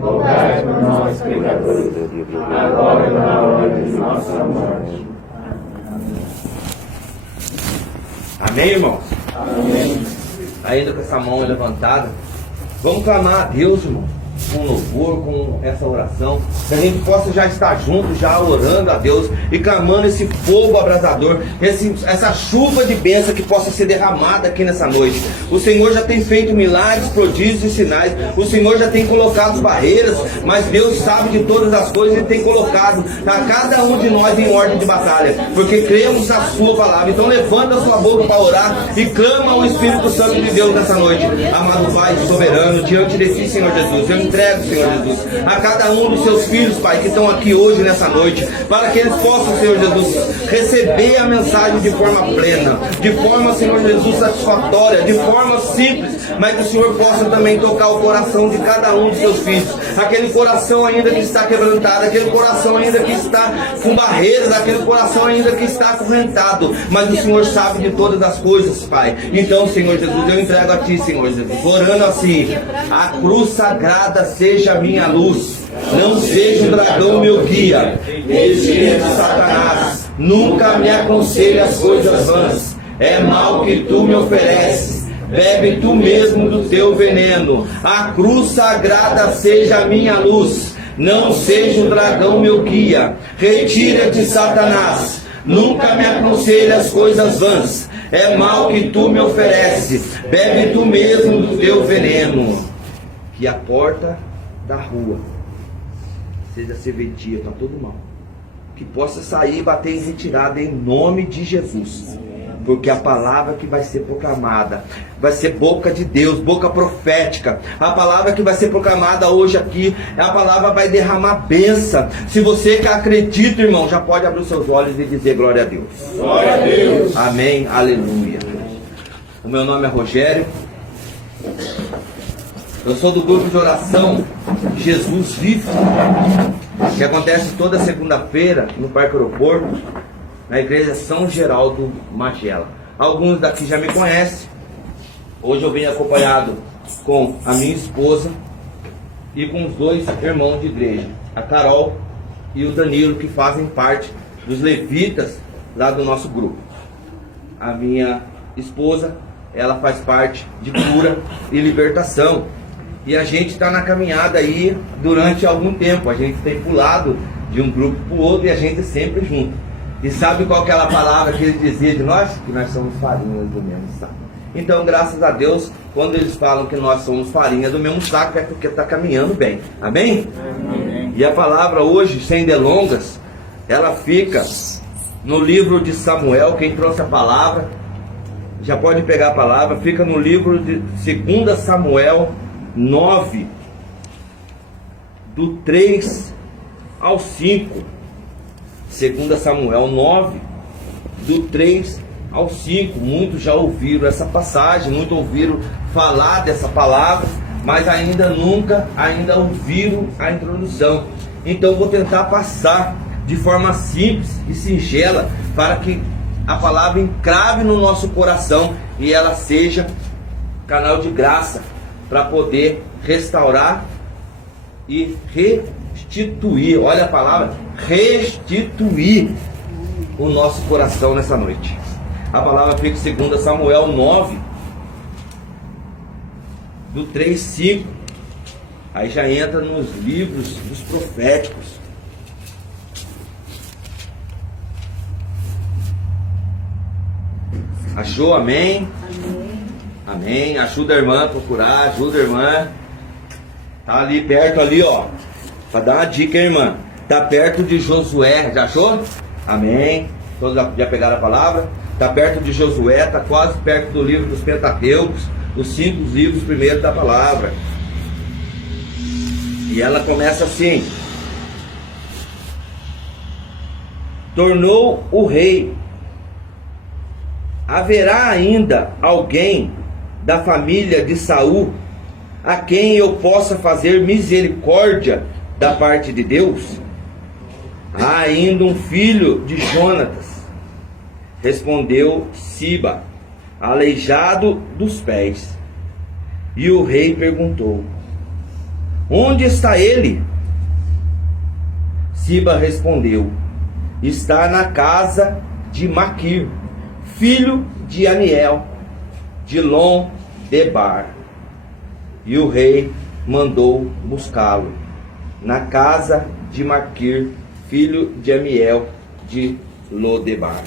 rogai por nós, pecadores, agora e na hora de nossa morte. Amém, irmãos? Amém. Ainda com essa mão levantada, vamos clamar a Deus, irmão, com louvor, com essa oração, que a gente possa já estar junto, já orando a Deus e clamando esse fogo abrasador, essa chuva de bênção que possa ser derramada aqui nessa noite. O Senhor já tem feito milagres, prodígios e sinais. O Senhor já tem colocado barreiras, mas Deus sabe de todas as coisas e tem colocado a cada um de nós em ordem de batalha, porque cremos na sua palavra. Então levanta a sua boca para orar e clama ao Espírito Santo de Deus nessa noite. Amado Pai soberano, diante de ti, Senhor Jesus, eu entrego, Senhor Jesus, a cada um dos seus filhos, Pai, que estão aqui hoje nessa noite, para que eles possam, Senhor Jesus, receber a mensagem de forma plena, de forma, Senhor Jesus, satisfatória, de forma simples, mas que o Senhor possa também tocar o coração de cada um dos seus filhos, aquele coração ainda que está quebrantado, aquele coração ainda que está com barreiras, aquele coração ainda que está acorrentado, mas o Senhor sabe de todas as coisas, Pai. Então, Senhor Jesus, eu entrego a Ti, Senhor Jesus, orando assim: a cruz sagrada seja a minha luz, não seja o dragão meu guia, espírito de Satanás, nunca me aconselhe as coisas vãs, é mal que tu me ofereces, bebe tu mesmo do teu veneno. A cruz sagrada seja a minha luz, não seja o dragão meu guia, retira-te, Satanás, nunca me aconselhe as coisas vãs, é mal que tu me ofereces, bebe tu mesmo do teu veneno. Que a porta da rua seja serventia para todo mal, que possa sair e bater em retirada em nome de Jesus, porque a palavra que vai ser proclamada vai ser boca de Deus, boca profética. A palavra que vai ser proclamada hoje aqui, a palavra vai derramar bênção. Se você que acredita, irmão, já pode abrir os seus olhos e dizer glória a Deus. Glória a Deus. Amém, aleluia. O meu nome é Rogério, eu sou do grupo de oração Jesus Vive, que acontece toda segunda-feira no Parque Aeroporto, na igreja São Geraldo Magela. Alguns daqui já me conhecem. Hoje eu venho acompanhado com a minha esposa e com os dois irmãos de igreja, a Carol e o Danilo, que fazem parte dos levitas lá do nosso grupo. A minha esposa, ela faz parte de cura e libertação. E a gente está na caminhada aí durante algum tempo. A gente tem pulado de um grupo para o outro e a gente sempre junto. E sabe qual que é a palavra que ele dizia de nós? Que nós somos farinhas do mesmo saco. Então, graças a Deus, quando eles falam que nós somos farinha do mesmo saco, é porque está caminhando bem. Amém? Amém. E a palavra hoje, sem delongas, ela fica no livro de Samuel. Quem trouxe a palavra, já pode pegar a palavra. Fica no livro de 2 Samuel 9, do 3 ao 5. 2 Samuel 9, do 3 ao 5. Muitos já ouviram essa passagem, muitos ouviram falar dessa palavra, mas ainda ouviram a introdução. Então vou tentar passar de forma simples e singela, para que a palavra encrave no nosso coração e ela seja canal de graça para poder restaurar e restituir. Olha a palavra, restituir o nosso coração nessa noite. A palavra fica em 2 Samuel 9, do 3, 5. Aí já entra nos livros dos proféticos. Achou? Amém? Amém. Amém. Ajuda a irmã a procurar, ajuda a irmã. Tá ali perto ali, ó. Para dar uma dica, hein, irmã. Tá perto de Josué. Já achou? Amém. Todos já pegaram a palavra? Tá perto de Josué, tá quase perto do livro dos Pentateucos, os 5 livros primeiros da palavra. E ela começa assim: tornou o rei. Haverá ainda alguém da família de Saul a quem eu possa fazer misericórdia da parte de Deus? Há ainda um filho de Jonatas. Respondeu Siba, aleijado dos pés. E o rei perguntou: onde está ele? Siba respondeu: está na casa de Maquir, filho de Amiel, de Lon-debar. E o rei mandou buscá-lo na casa de Maquir, filho de Amiel, de Lodebar.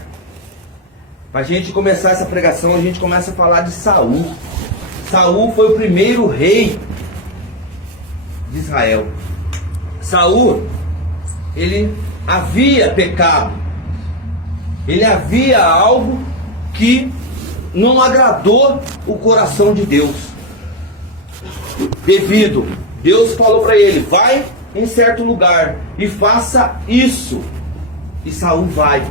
Para a gente começar essa pregação, a gente começa a falar de Saul. Saul foi o primeiro rei de Israel. Saul, ele havia pecado. Ele havia algo que não agradou o coração de Deus. Deus falou para ele: vai em certo lugar e faça isso. E Saul vai,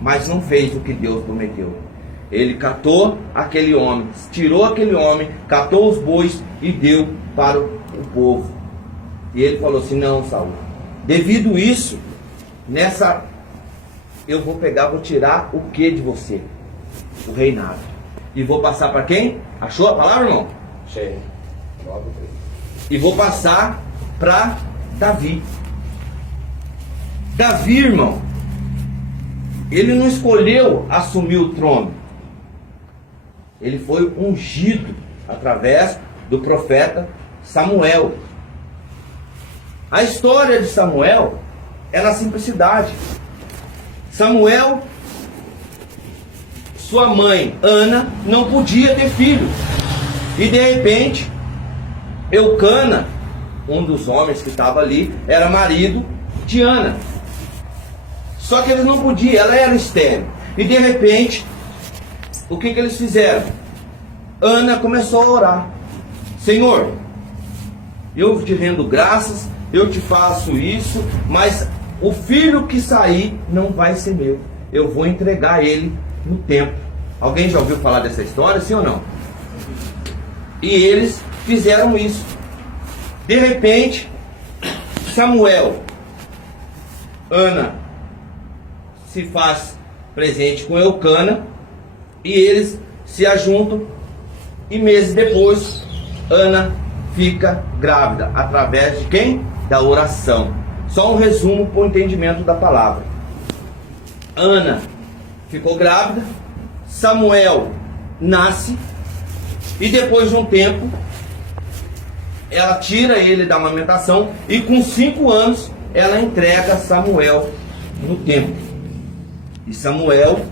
mas não fez o que Deus prometeu. Ele catou aquele homem, tirou aquele homem, catou os bois e deu para o povo. E ele falou assim: não, Saul, devido isso, eu vou tirar o que de você? O reinado. E vou passar para quem? Achou a palavra, irmão? Cheio. E vou passar para Davi. Davi, irmão, ele não escolheu assumir o trono. Ele foi ungido através do profeta Samuel. A história de Samuel é na simplicidade. Samuel, sua mãe Ana não podia ter filho. E de repente, Eucana, um dos homens que estava ali, era marido de Ana. Só que eles não podiam, ela era estéril. E de repente, o que eles fizeram? Ana começou a orar: Senhor, eu te rendo graças, eu te faço isso, mas o filho que sair não vai ser meu. Eu vou entregar ele no templo. Alguém já ouviu falar dessa história, sim ou não? E eles fizeram isso. De repente, Samuel, Ana se faz presente com Eucana e eles se ajuntam, e meses depois Ana fica grávida. Através de quem? Da oração. Só um resumo para o entendimento da palavra. Ana ficou grávida, Samuel nasce, e depois de um tempo ela tira ele da amamentação, e com 5 anos ela entrega Samuel no templo. E Samuel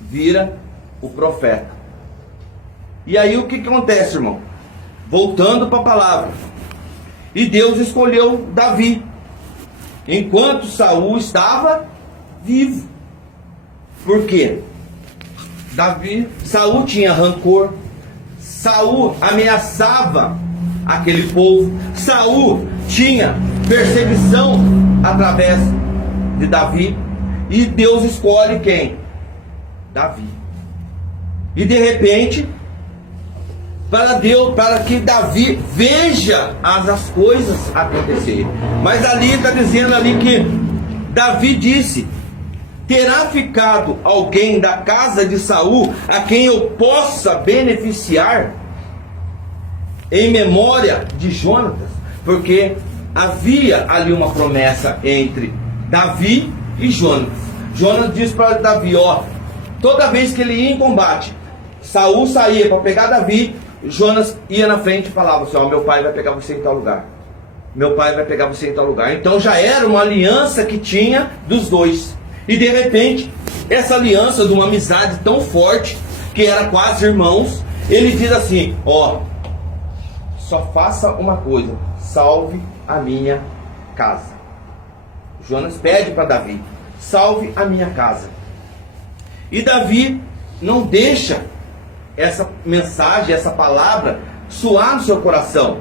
vira o profeta. E aí o que acontece, irmão? Voltando para a palavra. E Deus escolheu Davi, enquanto Saul estava vivo. Por quê? Saul tinha rancor. Saul ameaçava aquele povo. Saul tinha perseguição através de Davi. E Deus escolhe quem? Davi. E de repente, para que Davi veja as coisas acontecerem. Mas ali está dizendo ali que Davi disse: terá ficado alguém da casa de Saul a quem eu possa beneficiar em memória de Jonatas? Porque havia ali uma promessa entre Davi e Jonatas. Jonatas disse para Davi: ó, toda vez que ele ia em combate, Saul saía para pegar Davi, Jonas ia na frente e falava assim: ó, meu pai vai pegar você em tal lugar, meu pai vai pegar você em tal lugar. Então já era uma aliança que tinha dos dois. E de repente, essa aliança de uma amizade tão forte, que era quase irmãos, ele diz assim: ó, só faça uma coisa, salve a minha casa. Jonas pede para Davi: salve a minha casa. E Davi não deixa essa mensagem, essa palavra soar no seu coração,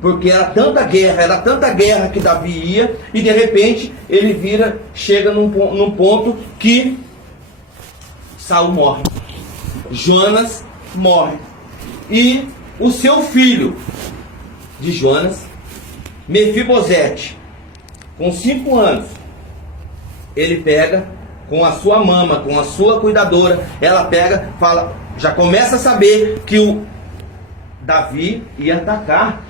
porque era tanta guerra que Davi ia, e de repente ele chega num ponto que Saul morre, Jonas morre, e o seu filho de Jonas, Mefibosete, com 5 anos, ele pega com a sua mama, com a sua cuidadora, ela pega, já começa a saber que o Davi ia atacar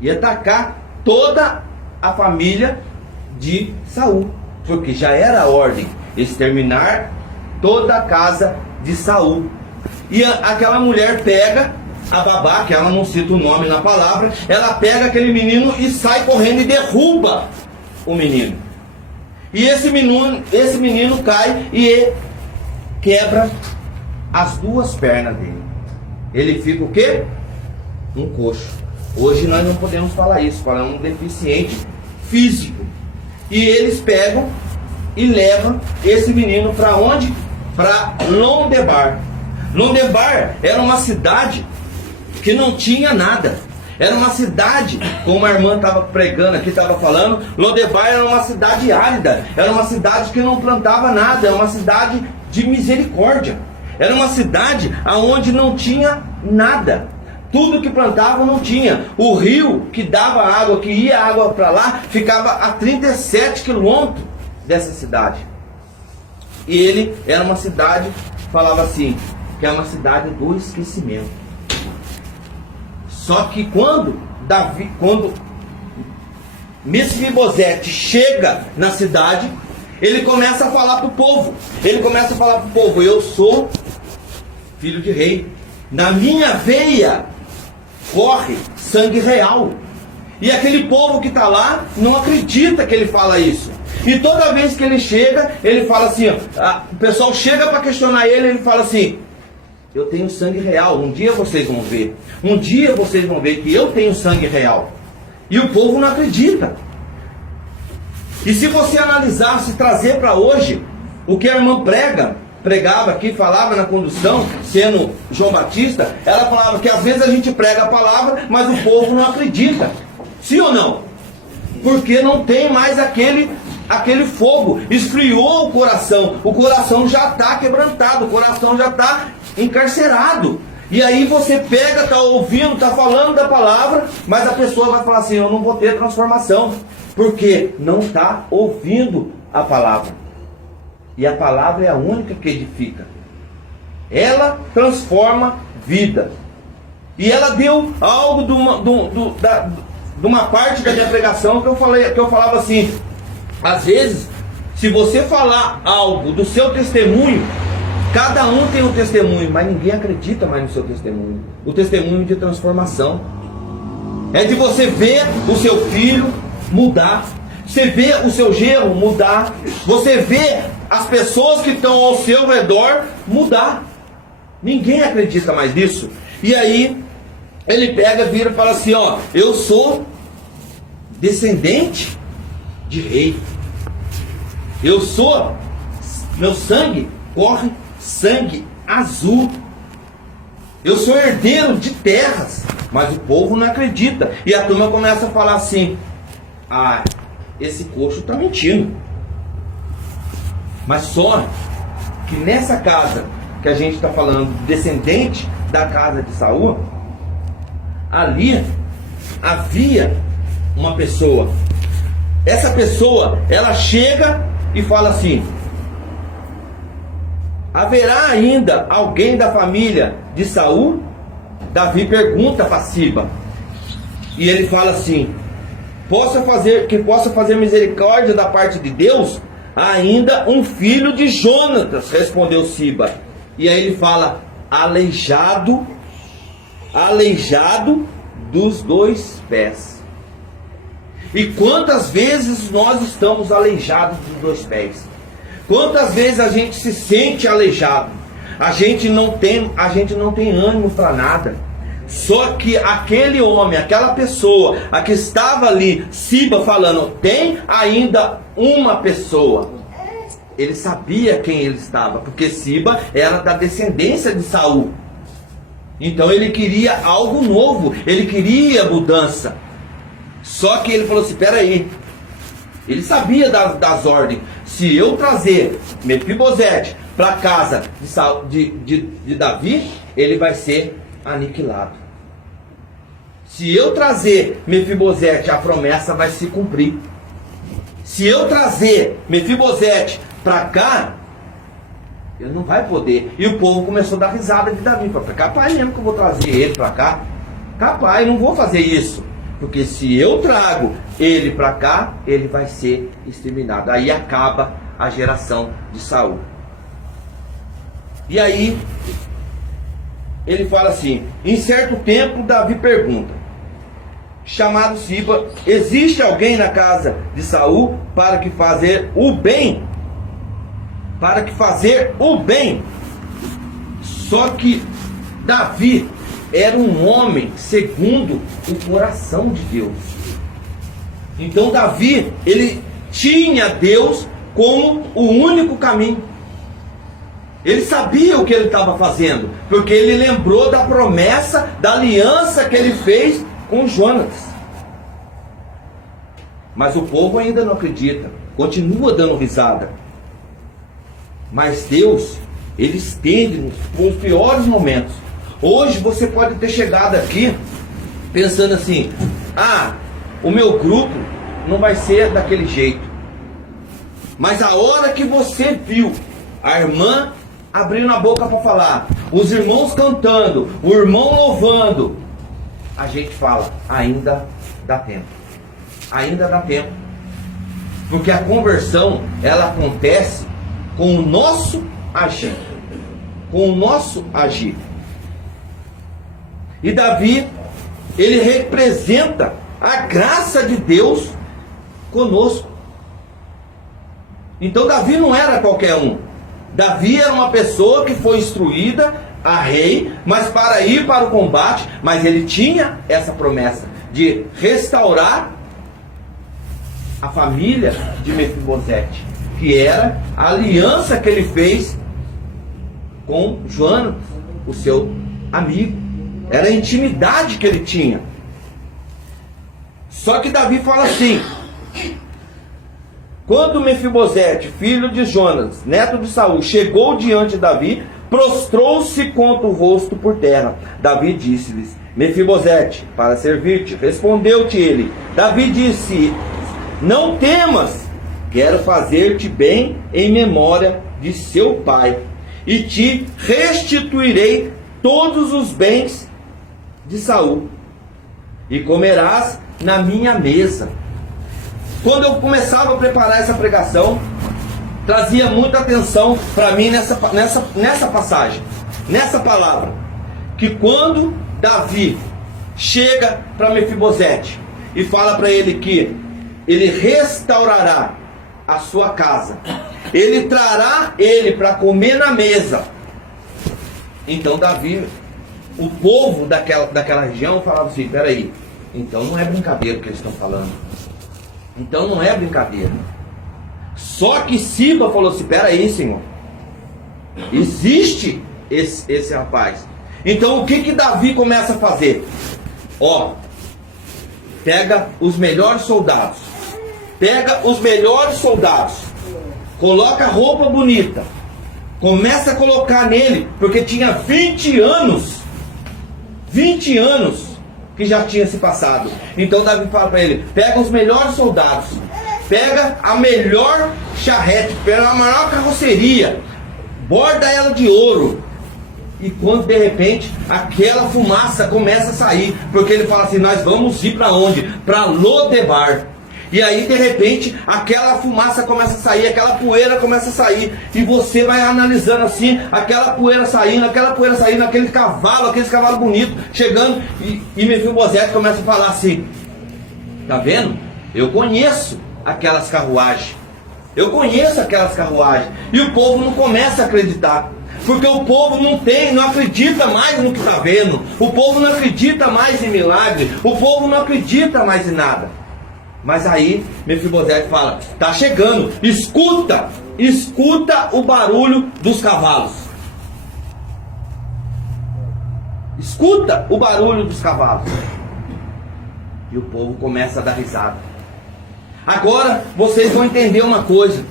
e atacar toda a família de Saul, porque já era a ordem exterminar toda a casa de Saul. E aquela mulher pega a babá, que ela não cita o nome na palavra, ela pega aquele menino e sai correndo e derruba o menino. E esse menino cai e quebra as duas pernas dele. Ele fica o quê? Um coxo. Hoje nós não podemos falar isso, falamos um deficiente físico. E eles pegam e levam esse menino para onde? Para Londebar. Londebar era uma cidade que não tinha nada. Era uma cidade, como a irmã estava pregando aqui, estava falando, Londebar era uma cidade árida, era uma cidade que não plantava nada, era uma cidade de misericórdia. Era uma cidade onde não tinha nada. Tudo que plantava não tinha. O rio que dava água, que ia água para lá, ficava a 37 quilômetros dessa cidade. E ele era uma cidade, falava assim, que é uma cidade do esquecimento. Só que quando Mefibosete chega na cidade, ele começa a falar para o povo. Ele começa a falar para o povo: eu sou filho de rei. Na minha veia corre sangue real. E aquele povo que está lá não acredita que ele fala isso. E toda vez que ele chega, ele fala assim, o pessoal chega para questionar ele, ele fala assim: eu tenho sangue real, um dia vocês vão ver. Um dia vocês vão ver que eu tenho sangue real. E o povo não acredita. E se você analisasse, trazer para hoje o que a irmã pregava aqui, falava na condução, sendo João Batista, ela falava que às vezes a gente prega a palavra, mas o povo não acredita. Sim ou não? Porque não tem mais aquele fogo, esfriou o coração já está quebrantado, o coração já está encarcerado. E aí você pega, está ouvindo, está falando da palavra, mas a pessoa vai falar assim: eu não vou ter transformação, porque não está ouvindo a palavra. E a palavra é a única que edifica. Ela transforma vida. E ela deu algo de uma parte da minha pregação que eu falava assim: às vezes, se você falar algo do seu testemunho, cada um tem um testemunho, mas ninguém acredita mais no seu testemunho. O testemunho de transformação é de você ver o seu filho mudar, você vê o seu genro mudar, você vê as pessoas que estão ao seu redor mudar. Ninguém acredita mais nisso. E aí ele pega, vira e fala assim: ó, eu sou descendente de rei. Eu sou, meu sangue corre sangue azul. Eu sou herdeiro de terras. Mas o povo não acredita. E a turma começa a falar assim: ah, esse coxo está mentindo. Mas só que nessa casa que a gente está falando, descendente da casa de Saul, ali havia uma pessoa. Essa pessoa, ela chega e fala assim: haverá ainda alguém da família de Saul? Davi pergunta para Siba. E ele fala assim: possa fazer misericórdia da parte de Deus? Ainda um filho de Jonatas, respondeu Siba. E aí ele fala: aleijado dos dois pés. E quantas vezes nós estamos aleijados dos dois pés? Quantas vezes a gente se sente aleijado? A gente não tem ânimo para nada. Só que aquele homem, aquela pessoa, a que estava ali, Siba, falando: tem ainda uma pessoa. Ele sabia quem ele estava, porque Siba era da descendência de Saul. Então ele queria algo novo, ele queria mudança. Só que ele falou assim: peraí, ele sabia das ordens. Se eu trazer Mefibosete para a casa de Davi, ele vai ser aniquilado. Se eu trazer Mefibosete, a promessa vai se cumprir. Se eu trazer Mefibosete para cá, ele não vai poder. E o povo começou a dar risada de Davi. Capaz mesmo que eu vou trazer ele para cá? Capaz, não vou fazer isso. porque se eu trago ele para cá, ele vai ser exterminado. Aí acaba a geração de Saul. E aí ele fala assim: em certo tempo Davi pergunta, chamado Siba, existe alguém na casa de Saul para que fazer o bem? Para que fazer o bem. Só que Davi era um homem segundo o coração de Deus. Então Davi, ele tinha Deus como o único caminho. Ele sabia o que ele estava fazendo, porque ele lembrou da promessa, da aliança que ele fez com Jonatas. Mas o povo ainda não acredita, continua dando risada. Mas Deus, ele estende nos piores momentos. Hoje você pode ter chegado aqui pensando assim: ah, o meu grupo não vai ser daquele jeito. Mas a hora que você viu a irmã abrindo a boca para falar, os irmãos cantando, o irmão louvando, a gente fala: ainda dá tempo. Ainda dá tempo. Porque a conversão, ela acontece com o nosso agir. Com o nosso agir. E Davi, ele representa a graça de Deus conosco. Então Davi não era qualquer um. Davi era uma pessoa que foi instruída a rei, mas para ir para o combate, mas ele tinha essa promessa de restaurar a família de Mefibosete, que era a aliança que ele fez com Jonatas, o seu amigo. Era a intimidade que ele tinha. Só que Davi fala assim: quando Mefibosete, filho de Jonatas, neto de Saul, chegou diante de Davi, prostrou-se contra o rosto por terra. Davi disse-lhes: Mefibosete, para servir-te. Respondeu-te ele. Davi disse: não temas, quero fazer-te bem em memória de seu pai, e te restituirei todos os bens de Saul, e comerás na minha mesa. Quando eu começava a preparar essa pregação, trazia muita atenção para mim nessa passagem, nessa palavra, que quando Davi chega para Mefibosete e fala para ele que ele restaurará a sua casa, ele trará ele para comer na mesa. Então Davi, o povo daquela região falava assim: peraí, então não é brincadeira o que eles estão falando. Então não é brincadeira. Só que Siba falou assim: peraí, Senhor, existe esse rapaz. Então o que Davi começa a fazer? Ó, pega os melhores soldados. Pega os melhores soldados. Coloca roupa bonita. Começa a colocar nele, porque tinha 20 anos. 20 anos que já tinha se passado. Então Davi fala para ele: pega os melhores soldados, pega a melhor charrete, pega a maior carroceria, borda ela de ouro. E quando de repente aquela fumaça começa a sair, porque ele fala assim: nós vamos ir para onde? Para Lodebar. E aí de repente aquela fumaça começa a sair, aquela poeira começa a sair, e você vai analisando assim, aquela poeira saindo, aqueles cavalos bonitos chegando, e Mefibosete começa a falar assim: tá vendo? Eu conheço aquelas carruagens. E o povo não começa a acreditar, porque o povo não acredita mais no que está vendo, o povo não acredita mais em milagre, o povo não acredita mais em nada. Mas aí Mefibosete fala: tá chegando, escuta o barulho dos cavalos. Escuta o barulho dos cavalos. E o povo começa a dar risada. Agora vocês vão entender uma coisa: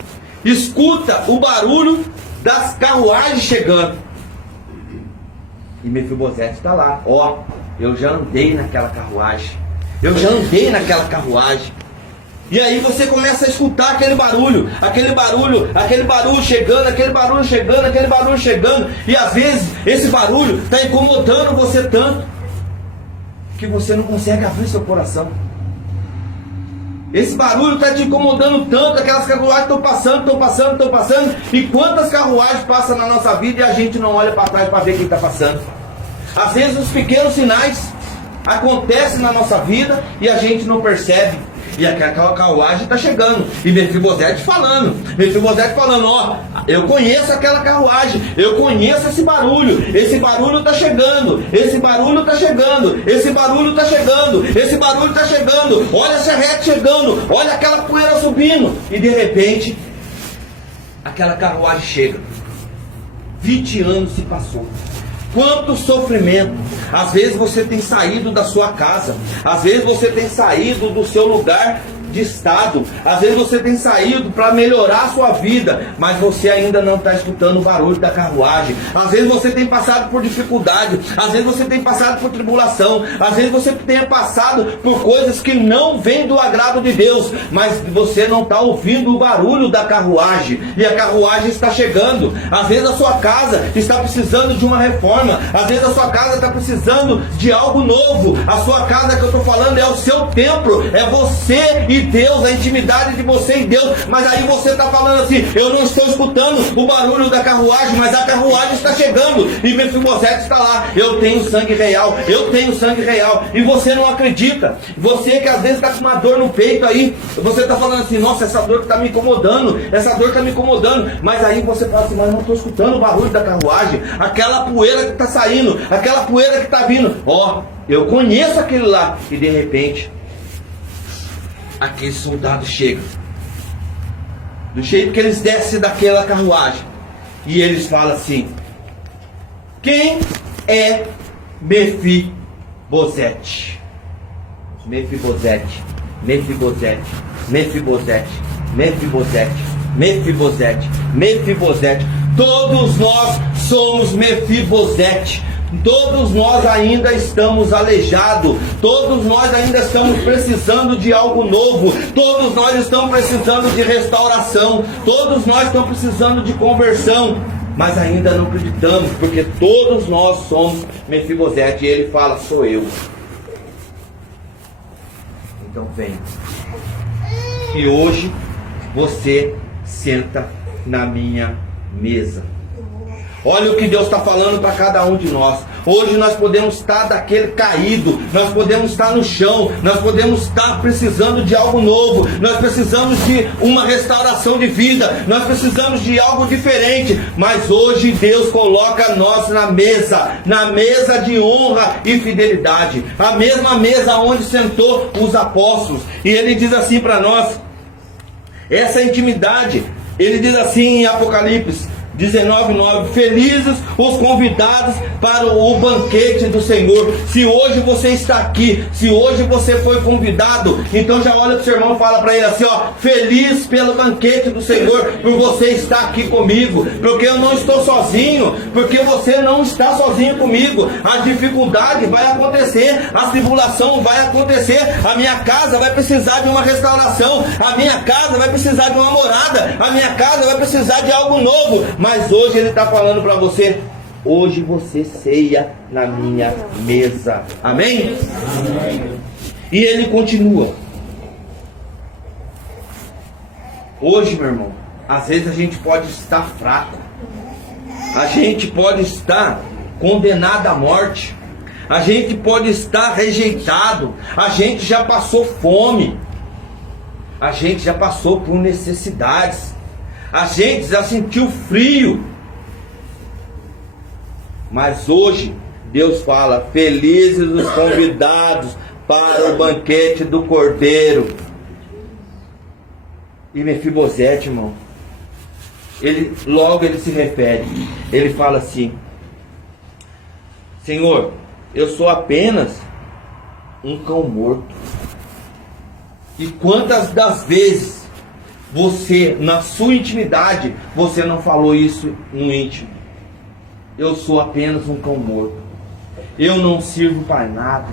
escuta o barulho das carruagens chegando. E Mefibosete está lá: ó, eu já andei naquela carruagem. E aí você começa a escutar aquele barulho chegando, e às vezes esse barulho está incomodando você tanto. que você não consegue abrir seu coração. Esse barulho está te incomodando tanto, aquelas carruagens estão passando, e quantas carruagens passam na nossa vida e a gente não olha para trás para ver quem está passando. Às vezes os pequenos sinais acontecem na nossa vida e a gente não percebe. E aquela carruagem está chegando. E Mefibosete falando, ó, eu conheço aquela carruagem, eu conheço esse barulho está chegando, esse barulho está chegando, olha a charrete chegando, olha aquela poeira subindo. E de repente, aquela carruagem chega. 20 anos se passou. Quanto sofrimento. Às vezes você tem saído da sua casa, às vezes você tem saído do seu lugar de estado, às vezes você tem saído para melhorar a sua vida, mas você ainda não está escutando o barulho da carruagem. Às vezes você tem passado por dificuldade, às vezes você tem passado por tribulação, às vezes você tem passado por coisas que não vêm do agrado de Deus, mas você não está ouvindo o barulho da carruagem, e a carruagem está chegando. Às vezes a sua casa está precisando de uma reforma, às vezes a sua casa está precisando de algo novo. A sua casa que eu estou falando é o seu templo, é você e Deus, a intimidade de você e Deus. Mas aí você está falando assim, eu não estou escutando o barulho da carruagem, mas a carruagem está chegando, e Mefibosete está lá, eu tenho sangue real, e você não acredita. Você que às vezes está com uma dor no peito aí, você está falando assim, nossa, essa dor está me incomodando, mas aí você fala assim, mas eu não estou escutando o barulho da carruagem, aquela poeira que está saindo, aquela poeira que está vindo, ó, eu conheço aquele lá. E de repente aquele soldado chega, do jeito que eles descem daquela carruagem, e eles falam assim, quem é Mefibosete? Mefibosete, todos nós somos Mefibosete. Todos nós ainda estamos aleijados, todos nós ainda estamos precisando de algo novo, todos nós estamos precisando de restauração, todos nós estamos precisando de conversão, mas ainda não acreditamos, porque todos nós somos Mefibosete. E ele fala, sou eu. Então vem, e hoje você senta na minha mesa. Olha o que Deus está falando para cada um de nós. Hoje nós podemos estar daquele caído, nós podemos estar no chão, nós podemos estar precisando de algo novo, nós precisamos de uma restauração de vida, nós precisamos de algo diferente, mas hoje Deus coloca nós na mesa de honra e fidelidade, a mesma mesa onde sentou os apóstolos, e ele diz assim para nós, essa intimidade, ele diz assim em Apocalipse 19:9, felizes os convidados para o banquete do Senhor. Se hoje você está aqui, se hoje você foi convidado, então já olha para o seu irmão e fala para ele assim, ó, feliz pelo banquete do Senhor, por você estar aqui comigo, porque eu não estou sozinho, porque você não está sozinho comigo. As dificuldades vai acontecer, a tribulação vai acontecer, a minha casa vai precisar de uma restauração, a minha casa vai precisar de uma morada, a minha casa vai precisar de algo novo. Mas hoje ele está falando para você, hoje você ceia na minha mesa. Amém? Amém? E ele continua. Hoje, meu irmão, às vezes a gente pode estar fraco, a gente pode estar condenado à morte, a gente pode estar rejeitado, a gente já passou fome, a gente já passou por necessidades, a gente já sentiu frio. Mas hoje Deus fala, felizes os convidados para o banquete do Cordeiro. E Mefibosete, irmão, logo ele se refere, ele fala assim, Senhor, eu sou apenas um cão morto. E quantas das vezes você, na sua intimidade, você não falou isso no íntimo? Eu sou apenas um cão morto. Eu não sirvo para nada.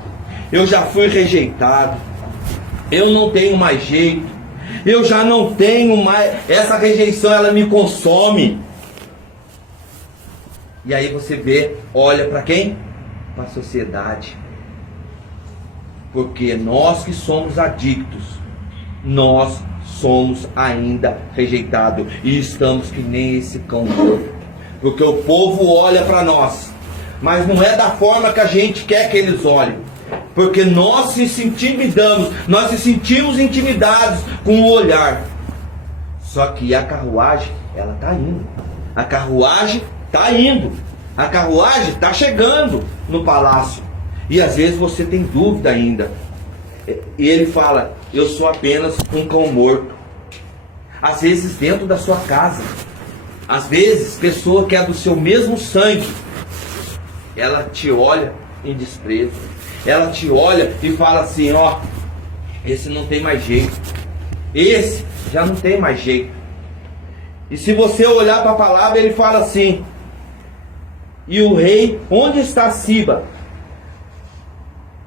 Eu já fui rejeitado. Eu não tenho mais jeito. Eu já não tenho mais. Essa rejeição, ela me consome. E aí você vê, olha para quem? Para a sociedade. Porque nós que somos adictos, nós somos ainda rejeitados e estamos que nem esse cão morto. Porque o povo olha para nós, mas não é da forma que a gente quer que eles olhem. Porque nós se intimidamos, nós se sentimos intimidados com o olhar. Só que a carruagem, ela está indo. A carruagem está indo. A carruagem está chegando no palácio. E às vezes você tem dúvida ainda. E ele fala, eu sou apenas um cão morto. Às vezes dentro da sua casa. Às vezes, pessoa que é do seu mesmo sangue, ela te olha em desprezo. Ela te olha e fala assim, ó, esse não tem mais jeito. Esse já não tem mais jeito. E se você olhar para a palavra, ele fala assim, e o rei, onde está Siba?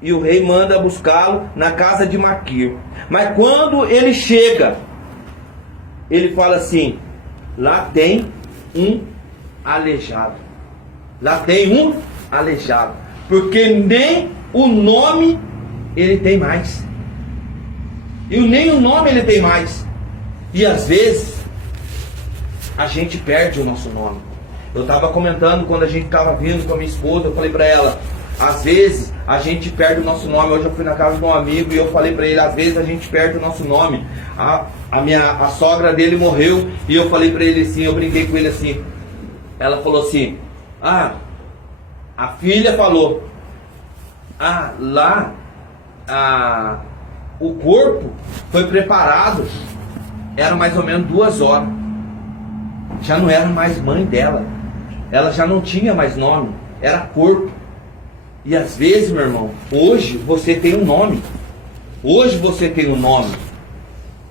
E o rei manda buscá-lo na casa de Maquir. Mas quando ele chega, ele fala assim, lá tem um aleijado. Lá tem um aleijado. Porque nem o nome ele tem mais. E nem o nome ele tem mais. E às vezes a gente perde o nosso nome. Eu estava comentando quando a gente estava vindo com a minha esposa, eu falei para ela, às vezes a gente perde o nosso nome. Hoje eu fui na casa de um amigo e eu falei para ele, às vezes a gente perde o nosso nome. A sogra dele morreu e eu falei para ele assim, eu brinquei com ele assim. Ela falou assim, a filha falou, lá o corpo foi preparado, eram mais ou menos 2 horas. Já não era mais mãe dela. Ela já não tinha mais nome, era corpo. E às vezes, meu irmão, hoje você tem um nome. Hoje você tem um nome.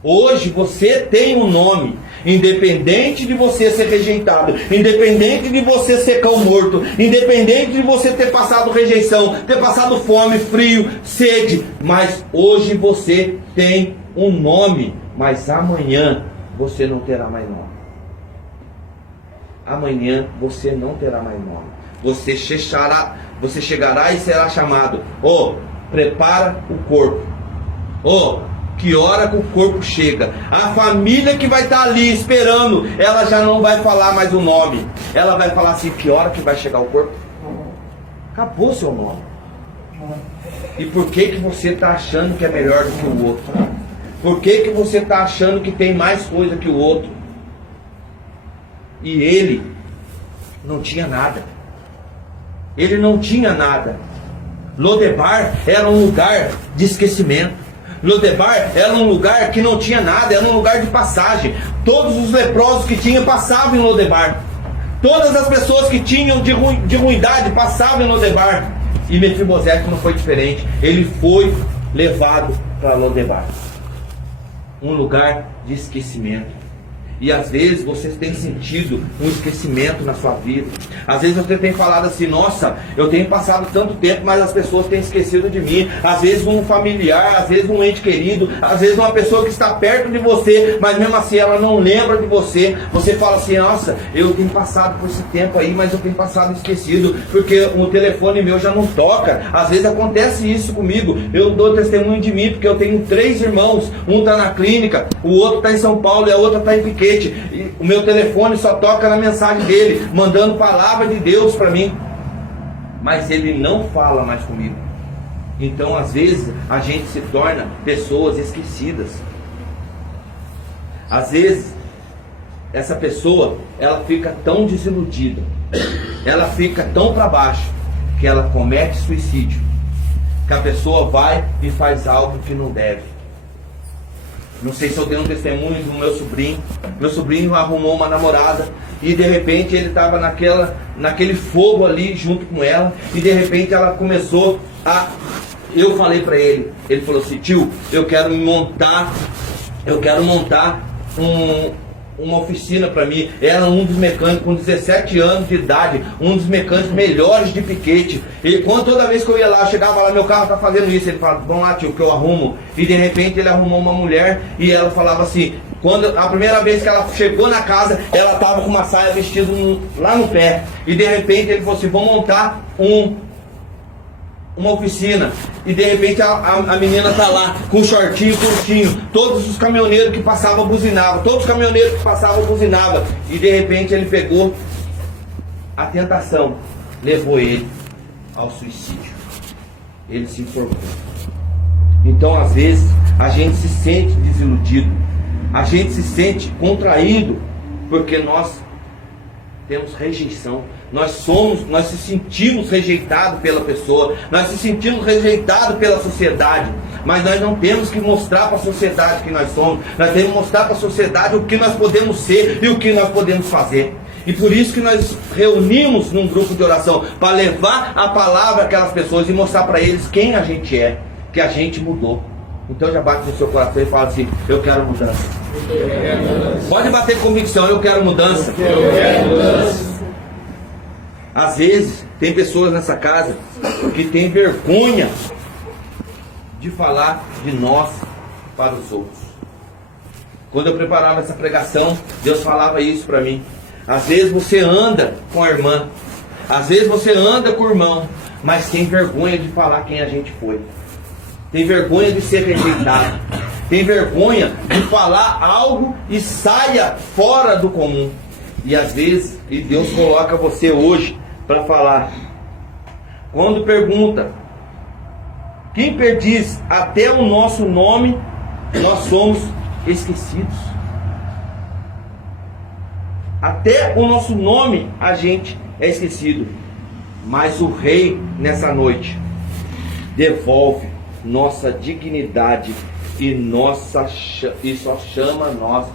Hoje você tem um nome. Independente de você ser rejeitado, independente de você ser cão morto, independente de você ter passado rejeição, ter passado fome, frio, sede, mas hoje você tem um nome, mas amanhã você não terá mais nome. Amanhã você não terá mais nome. Você chegará e será chamado. Prepara o corpo. Que hora que o corpo chega. A família que vai estar ali esperando, ela já não vai falar mais o nome. Ela vai falar assim, que hora que vai chegar o corpo? Acabou seu nome. E por que você está achando que é melhor do que o outro? Por que você está achando que tem mais coisa que o outro? E ele não tinha nada. Ele não tinha nada. Lodebar era um lugar de esquecimento. Lodebar era um lugar que não tinha nada, era um lugar de passagem. Todos os leprosos que tinham passavam em Lodebar. Todas as pessoas que tinham de ruindade passavam em Lodebar. E Mefibosete não foi diferente. Ele foi levado para Lodebar, um lugar de esquecimento. E às vezes você tem sentido um esquecimento na sua vida. Às vezes você tem falado assim, nossa, eu tenho passado tanto tempo, mas as pessoas têm esquecido de mim. Às vezes um familiar, às vezes um ente querido, às vezes uma pessoa que está perto de você, mas mesmo assim ela não lembra de você. Você fala assim, nossa, eu tenho passado por esse tempo aí, mas eu tenho passado esquecido, porque o telefone meu já não toca. Às vezes acontece isso comigo. Eu dou testemunho de mim, porque eu tenho 3 irmãos. Um está na clínica, o outro está em São Paulo e a outra está em Piquete. E o meu telefone só toca na mensagem dele, mandando palavra de Deus para mim, mas ele não fala mais comigo. Então às vezes a gente se torna pessoas esquecidas. Às vezes essa pessoa, ela fica tão desiludida, ela fica tão para baixo, que ela comete suicídio, que a pessoa vai e faz algo que não deve. Não sei se eu tenho um testemunho do meu sobrinho. Meu sobrinho arrumou uma namorada e de repente ele estava naquele fogo ali junto com ela, e de repente ela começou a... Eu falei para ele, ele falou assim, tio, eu quero montar uma oficina para mim. Era um dos mecânicos com 17 anos de idade, um dos mecânicos melhores de Piquete. E toda vez que eu ia lá, eu chegava lá, meu carro tá fazendo isso. Ele falava, vamos lá, tio, que eu arrumo. E de repente ele arrumou uma mulher e ela falava assim, quando a primeira vez que ela chegou na casa, ela tava com uma saia vestida lá no pé. E de repente ele falou assim, vamos montar uma oficina e de repente a menina tá lá com um shortinho curtinho, todos os caminhoneiros que passavam buzinavam, e de repente ele pegou a tentação, levou ele ao suicídio, ele se enforcou. Então às vezes a gente se sente desiludido, a gente se sente contraído, porque nós temos rejeição, nós se sentimos rejeitados pela pessoa, nós se sentimos rejeitados pela sociedade, mas nós não temos que mostrar para a sociedade que nós somos, nós temos que mostrar para a sociedade o que nós podemos ser e o que nós podemos fazer. E por isso que nós reunimos num grupo de oração, para levar a palavra àquelas pessoas e mostrar para eles quem a gente é, que a gente mudou. Então já bate no seu coração e fala assim: eu quero mudança. Pode bater convicção: eu quero mudança. Às vezes tem pessoas nessa casa que têm vergonha de falar de nós para os outros. Quando eu preparava essa pregação, Deus falava isso para mim. Às vezes você anda com a irmã, às vezes você anda com o irmão, mas tem vergonha de falar quem a gente foi. Tem vergonha de ser rejeitado. Tem vergonha de falar algo e saia fora do comum. E às vezes, e Deus coloca você hoje para falar. Quando pergunta: quem perdiz até o nosso nome, nós somos esquecidos. Até o nosso nome a gente é esquecido. Mas o Rei nessa noite devolve nossa dignidade e só chama nós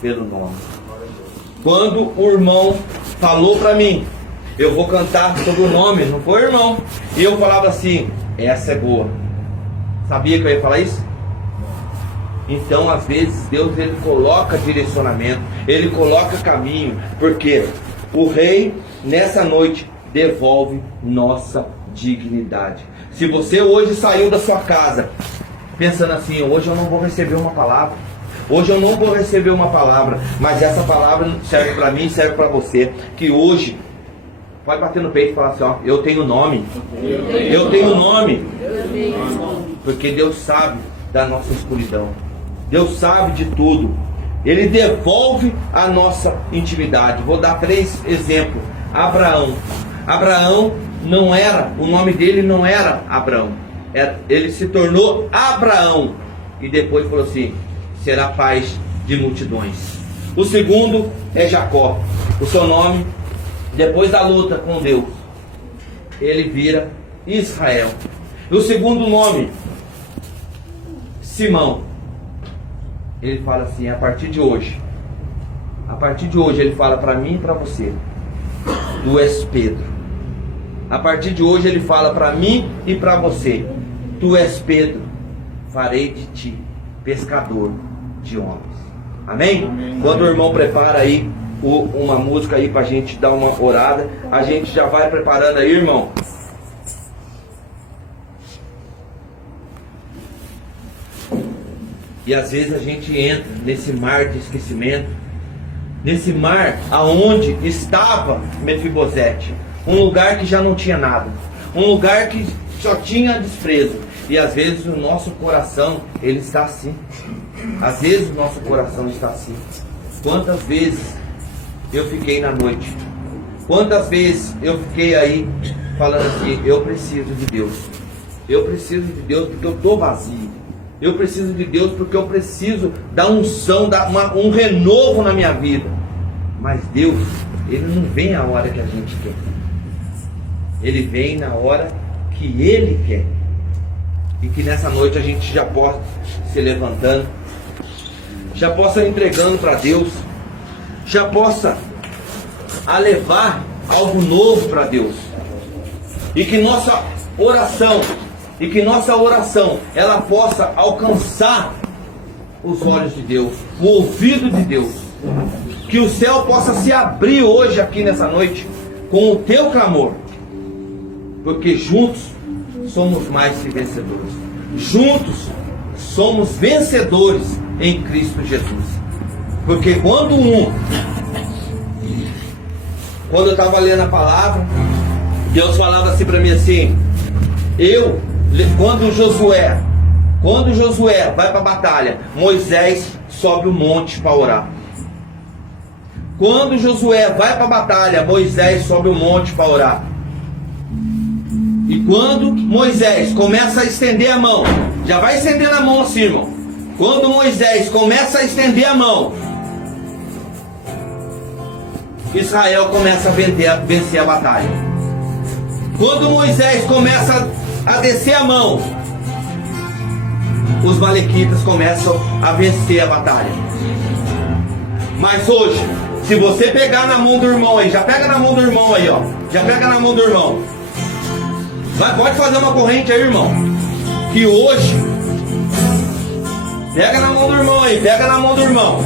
pelo nome. Quando o irmão falou para mim: eu vou cantar sobre o nome, não foi, irmão? E eu falava assim: essa é boa. Sabia que eu ia falar isso? Então às vezes Deus, ele coloca direcionamento, ele coloca caminho, porque o Rei nessa noite devolve nossa dignidade. Se você hoje saiu da sua casa pensando assim: hoje eu não vou receber uma palavra, hoje eu não vou receber uma palavra, mas essa palavra serve para mim, serve para você, que hoje pode bater no peito e falar assim: ó, eu tenho nome, eu tenho nome, porque Deus sabe da nossa escuridão, Deus sabe de tudo, Ele devolve a nossa intimidade. Vou dar 3 exemplos. Abraão não era, o nome dele não era Abraão, ele se tornou Abraão e depois falou assim: será pai de multidões. O segundo é Jacó. O seu nome, depois da luta com Deus, ele vira Israel. O segundo nome, Simão. Ele fala assim: a partir de hoje, ele fala para mim e para você: tu és Pedro. A partir de hoje ele fala para mim e para você: tu és Pedro, farei de ti pescador de homens. Amém? Amém. Quando o irmão prepara aí uma música aí pra gente dar uma orada, a gente já vai preparando aí, irmão. E às vezes a gente entra nesse mar de esquecimento, nesse mar aonde estava Mefibosete, um lugar que já não tinha nada, um lugar que só tinha desprezo. E às vezes o nosso coração, ele está assim. Às vezes o nosso coração está assim. Quantas vezes eu fiquei na noite, quantas vezes eu fiquei aí falando assim: eu preciso de Deus, eu preciso de Deus porque eu estou vazio, eu preciso de Deus porque eu preciso da unção, dar um renovo na minha vida. Mas Deus, Ele não vem a hora que a gente quer, Ele vem na hora que Ele quer. E que nessa noite a gente já possa se levantando, já possa entregando para Deus, já possa a levar algo novo para Deus. E que nossa oração, ela possa alcançar os olhos de Deus, o ouvido de Deus. Que o céu possa se abrir hoje aqui nessa noite com o teu clamor. Porque juntos somos mais que vencedores. Juntos somos vencedores em Cristo Jesus. Porque quando eu estava lendo a palavra, Deus falava assim para mim assim: Quando Josué vai para a batalha, Moisés sobe o monte para orar. Quando Josué vai para a batalha, Moisés sobe o monte para orar. E quando Moisés começa a estender a mão, já vai estendendo a mão assim, irmão. Quando Moisés começa a estender a mão, Israel começa a vencer a batalha. Quando Moisés começa a descer a mão, os malequitas começam a vencer a batalha. Mas hoje, se você pegar na mão do irmão aí, já pega na mão do irmão aí, ó. Já pega na mão do irmão. Pode fazer uma corrente aí, irmão. Que hoje, pega na mão do irmão aí, pega na mão do irmão.